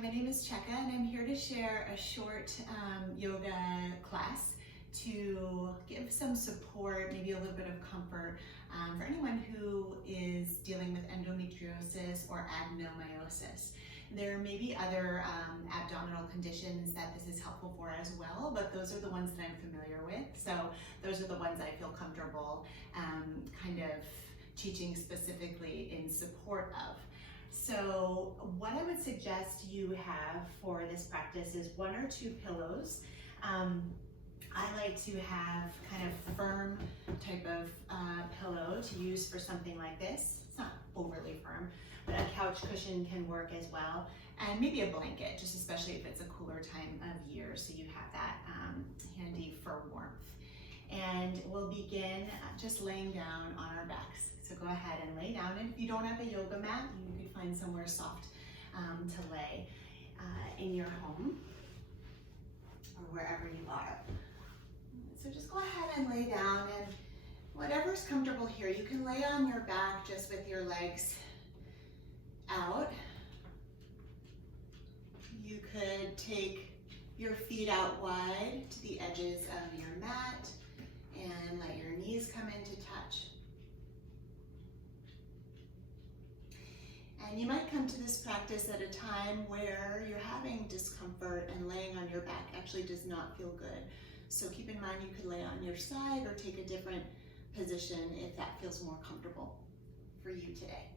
Hi, my name is Checka and I'm here to share a short yoga class to give some support, maybe a little bit of comfort for anyone who is dealing with endometriosis or adenomyosis. There may be other abdominal conditions that this is helpful for as well, but those are the ones that I'm familiar with. So those are the ones I feel comfortable kind of teaching specifically in support of. So what I would suggest you have for this practice is 1 or 2 pillows. I like to have kind of firm type of pillow to use for something like this. It's not overly firm, but a couch cushion can work as well. And maybe a blanket, just especially if it's a cooler time of year, so you have that handy for warmth. And we'll begin just laying down on our backs. So go ahead and lay down, and if you don't have a yoga mat, you could find somewhere soft to lay in your home or wherever you are. So just go ahead and lay down, and whatever's comfortable here. You can lay on your back just with your legs out. You could take your feet out wide to the edges of your mat and let your knees come into touch. And you might come to this practice at a time where you're having discomfort and laying on your back actually does not feel good. So keep in mind you could lay on your side or take a different position if that feels more comfortable for you today.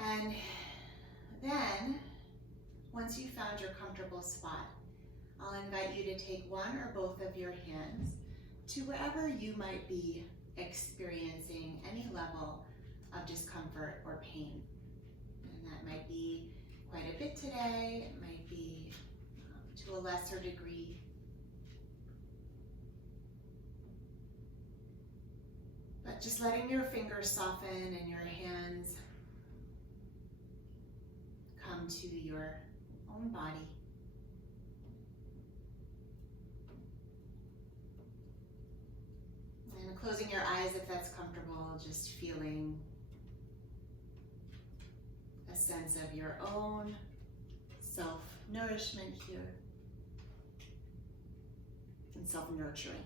And then, once you've found your comfortable spot, I'll invite you to take one or both of your hands to wherever you might be experiencing any level of discomfort or pain. And that might be quite a bit today, it might be to a lesser degree. But just letting your fingers soften and your hands come to your own body. And closing your eyes if that's comfortable, just feeling a sense of your own self-nourishment here and self-nurturing.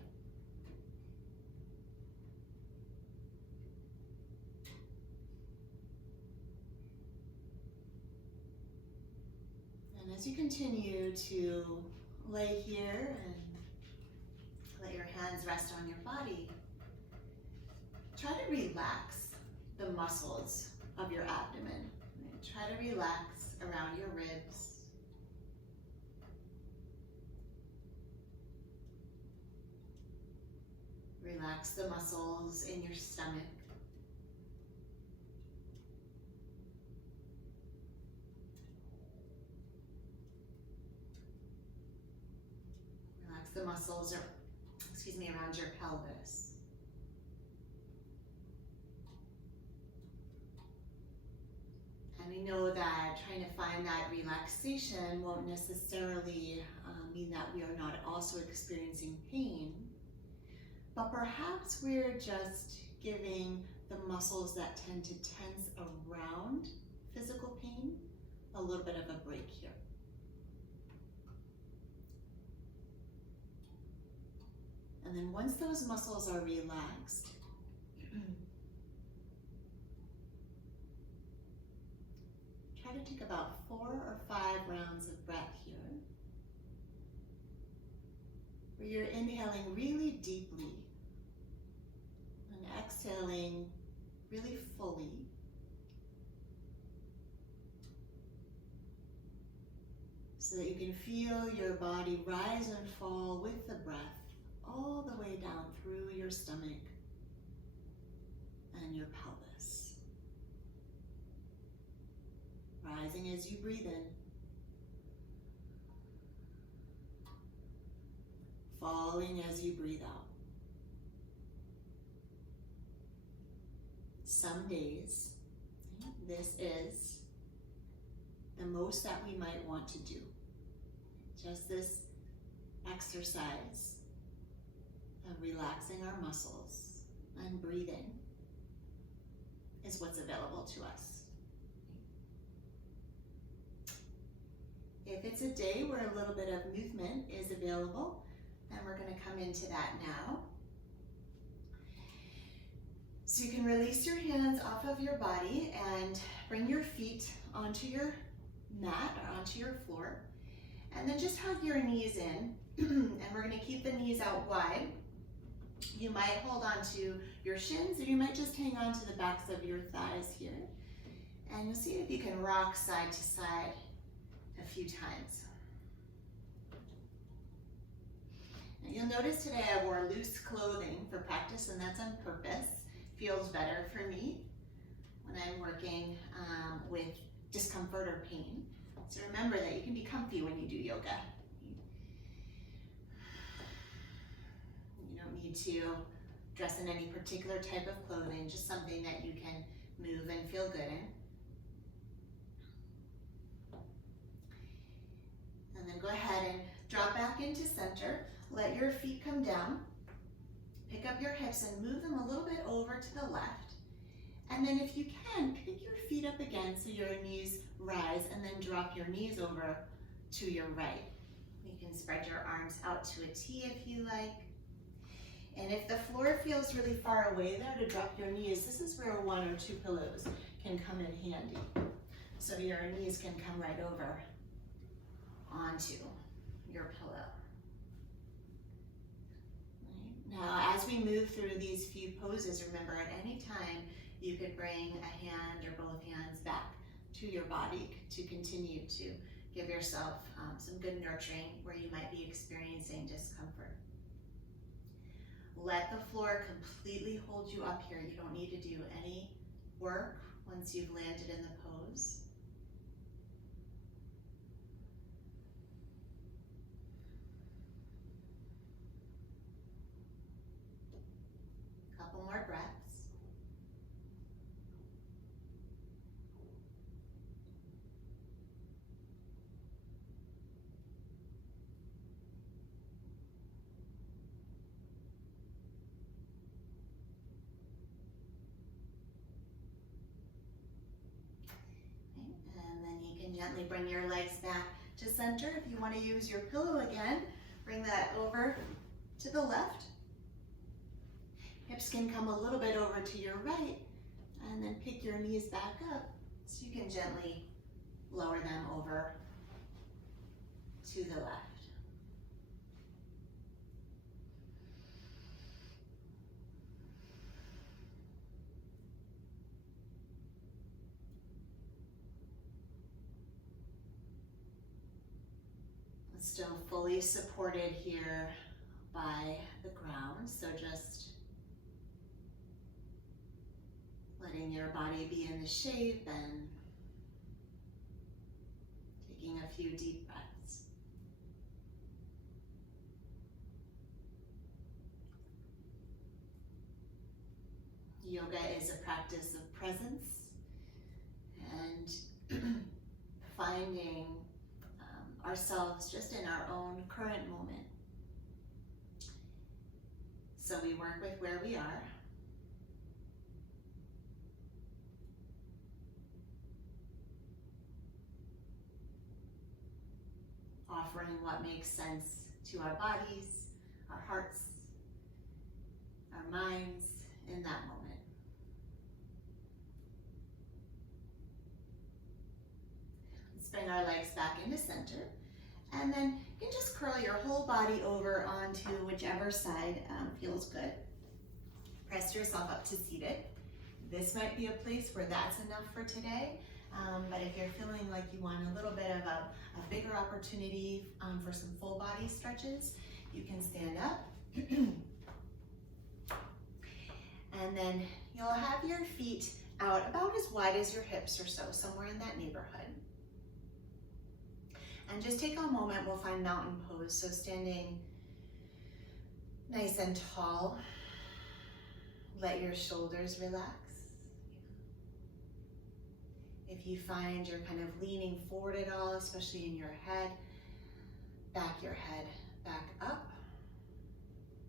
And as you continue to lay here and let your hands rest on your body, try to relax the muscles of your abdomen. Try to relax around your ribs. Relax the muscles in your stomach. Relax the muscles, around your pelvis. And we know that trying to find that relaxation won't necessarily mean that we are not also experiencing pain, but perhaps we're just giving the muscles that tend to tense around physical pain a little bit of a break here. And then once those muscles are relaxed, try to take about 4 or 5 rounds of breath here, where you're inhaling really deeply and exhaling really fully. So that you can feel your body rise and fall with the breath all the way down through your stomach and your pelvis. Rising as you breathe in. Falling as you breathe out. Some days, this is the most that we might want to do. Just this exercise of relaxing our muscles and breathing is what's available to us. it's a day where a little bit of movement is available, then we're going to come into that now. So you can release your hands off of your body and bring your feet onto your mat or onto your floor. And then just hug your knees in, and we're going to keep the knees out wide. You might hold on to your shins, or you might just hang on to the backs of your thighs here. And you'll see if you can rock side to side a few times. Now you'll notice today I wore loose clothing for practice, and that's on purpose. Feels better for me when I'm working with discomfort or pain. So remember that you can be comfy when you do yoga. You don't need to dress in any particular type of clothing, just something that you can move and feel good in. And then go ahead and drop back into center. Let your feet come down. Pick up your hips and move them a little bit over to the left. And then if you can, pick your feet up again so your knees rise, and then drop your knees over to your right. You can spread your arms out to a T if you like. And if the floor feels really far away there to drop your knees, this is where 1 or 2 pillows can come in handy. So your knees can come right over onto your pillow. Now, as we move through these few poses, remember at any time you could bring a hand or both hands back to your body to continue to give yourself some good nurturing where you might be experiencing discomfort. Let the floor completely hold you up here. You don't need to do any work once you've landed in the pose. Couple more breaths. And then you can gently bring your legs back to center. If you want to use your pillow again, bring that over to the left. Hips can come a little bit over to your right, and then pick your knees back up so you can gently lower them over to the left. Still fully supported here by the ground, so just letting your body be in the shape and taking a few deep breaths. Yoga is a practice of presence and finding ourselves just in our own current moment. So we work with where we are. Offering what makes sense to our bodies, our hearts, our minds in that moment. Let's bring our legs back into center. And then you can just curl your whole body over onto whichever side feels good. Press yourself up to seated. This might be a place where that's enough for today. But if you're feeling like you want a little bit of a bigger opportunity for some full body stretches, you can stand up. And then you'll have your feet out about as wide as your hips or so, somewhere in that neighborhood. And just take a moment, we'll find mountain pose. So standing nice and tall, let your shoulders relax. If you find you're kind of leaning forward at all, especially in your head, back your head back up.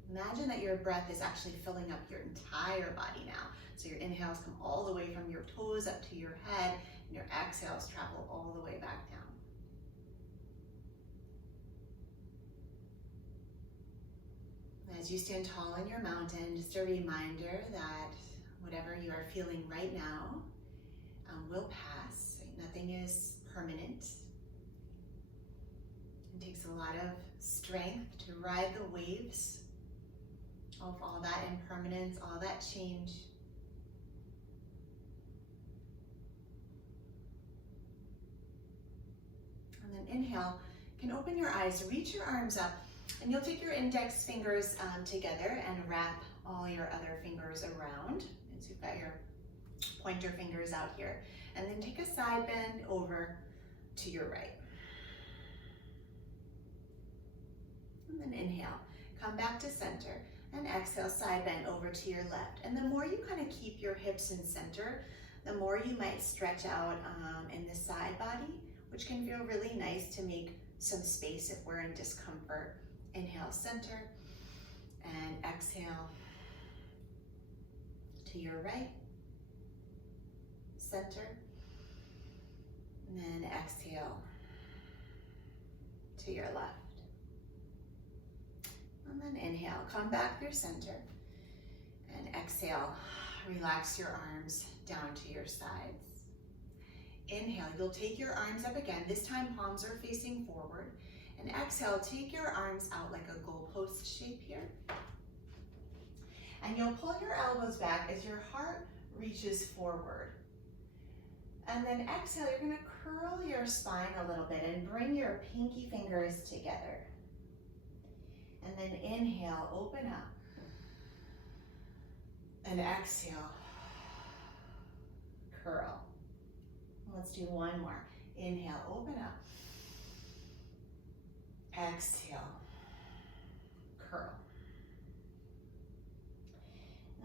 Imagine that your breath is actually filling up your entire body now. So your inhales come all the way from your toes up to your head, and your exhales travel all the way back down. As you stand tall in your mountain, just a reminder that whatever you are feeling right now will pass. Nothing is permanent. It takes a lot of strength to ride the waves of all that impermanence, all that change. And then inhale, you can open your eyes, reach your arms up, and you'll take your index fingers together and wrap all your other fingers around. And so you've got your pointer fingers out here. And then take a side bend over to your right. And then inhale, come back to center, and exhale, side bend over to your left. And the more you kind of keep your hips in center, the more you might stretch out in the side body, which can feel really nice to make some space if we're in discomfort. Inhale, center, and exhale to your right, center, and then exhale to your left. And then inhale, come back through center, and exhale, relax your arms down to your sides. Inhale, you'll take your arms up again. This time palms are facing forward. And exhale, take your arms out like a goalpost shape here. And you'll pull your elbows back as your heart reaches forward. And then exhale, you're gonna curl your spine a little bit and bring your pinky fingers together. And then inhale, open up. And exhale, curl. Let's do one more. Inhale, open up. Exhale, curl.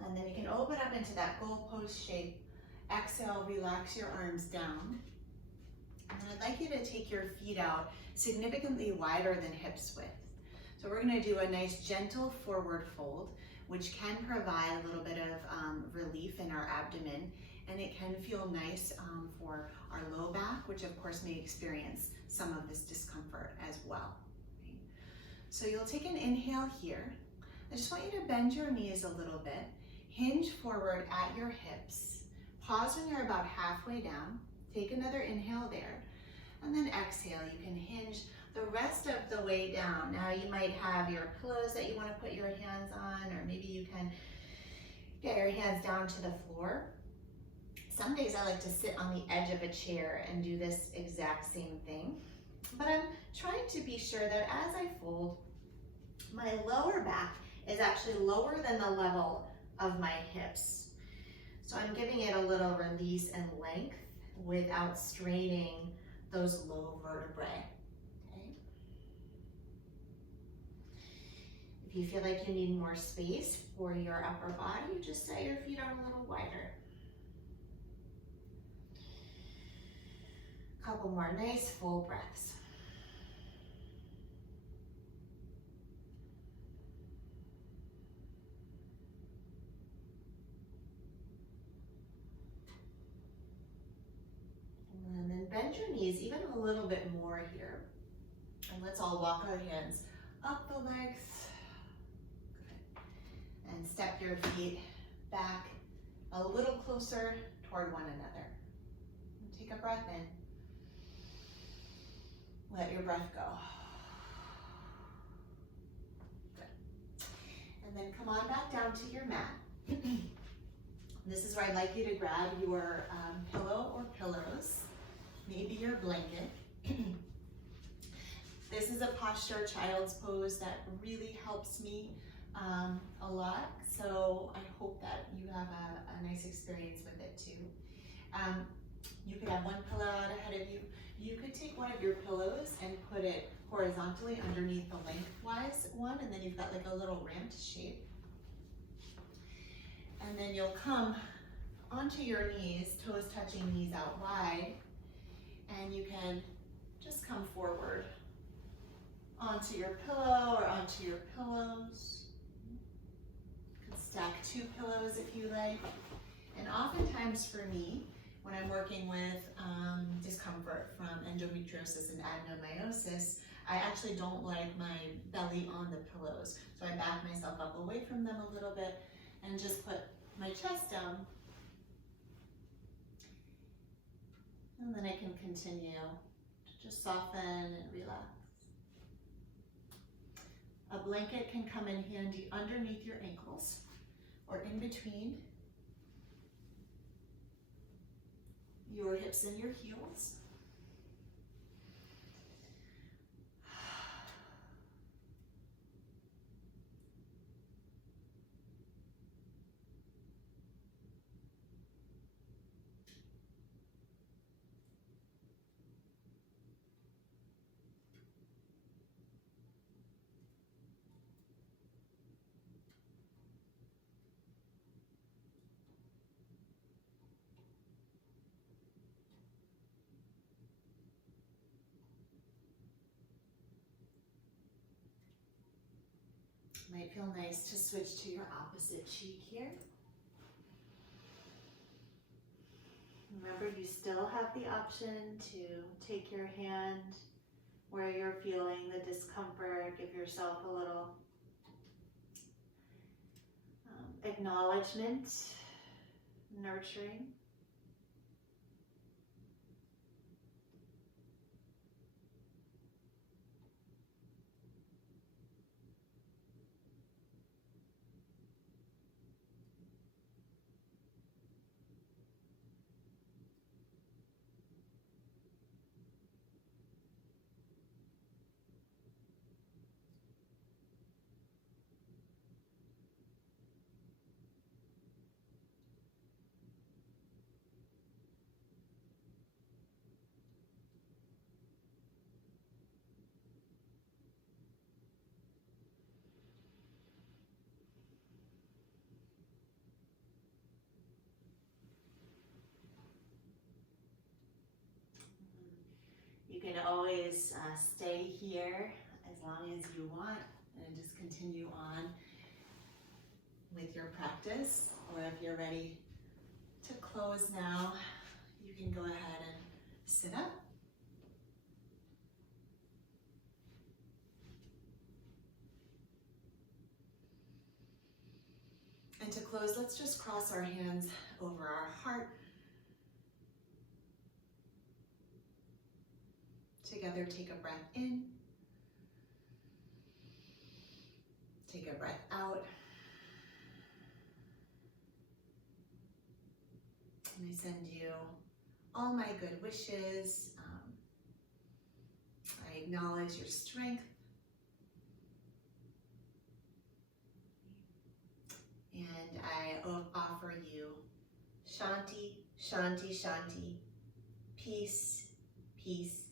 And then you can open up into that goalpost shape. Exhale, relax your arms down. And I'd like you to take your feet out significantly wider than hips width. So we're gonna do a nice gentle forward fold, which can provide a little bit of relief in our abdomen, and it can feel nice for our low back, which of course may experience some of this discomfort as well. Right? So you'll take an inhale here. I just want you to bend your knees a little bit, hinge forward at your hips, pause when you're about halfway down, take another inhale there, and then exhale. You can hinge the rest of the way down. Now you might have your pillows that you want to put your hands on, or maybe you can get your hands down to the floor. Some days I like to sit on the edge of a chair and do this exact same thing. But I'm trying to be sure that as I fold, my lower back is actually lower than the level of my hips. So I'm giving it a little release and length without straining those low vertebrae. Okay? If you feel like you need more space for your upper body, just set your feet out a little wider. Couple more nice full breaths. And then bend your knees even a little bit more here. And let's all walk our hands up the legs. Good. And step your feet back a little closer toward one another. And take a breath in. Let your breath go. Good. And then come on back down to your mat. This is where I'd like you to grab your pillow or pillows, maybe your blanket. This is a posture child's pose that really helps me a lot, so I hope that you have a nice experience with it too. You could have one pillow out ahead of you. You could take one of your pillows and put it horizontally underneath the lengthwise one, and then you've got like a little ramped shape. And then you'll come onto your knees, toes touching, knees out wide, and you can just come forward onto your pillow or onto your pillows. You can stack two pillows if you like. And oftentimes for me, when I'm working with discomfort from endometriosis and adenomyosis, I actually don't like my belly on the pillows, so I back myself up away from them a little bit and just put my chest down. And then I can continue to just soften and relax. A blanket can come in handy underneath your ankles or in between your hips and your heels. Might feel nice to switch to your opposite cheek here. Remember, you still have the option to take your hand where you're feeling the discomfort. Give yourself a little acknowledgement, nurturing. You can always stay here as long as you want and just continue on with your practice. Or if you're ready to close now, you can go ahead and sit up. And to close, let's just cross our hands over our heart. Together, take a breath in. Take a breath out. And I send you all my good wishes. I acknowledge your strength. And I offer you Shanti, Shanti, Shanti, peace, peace,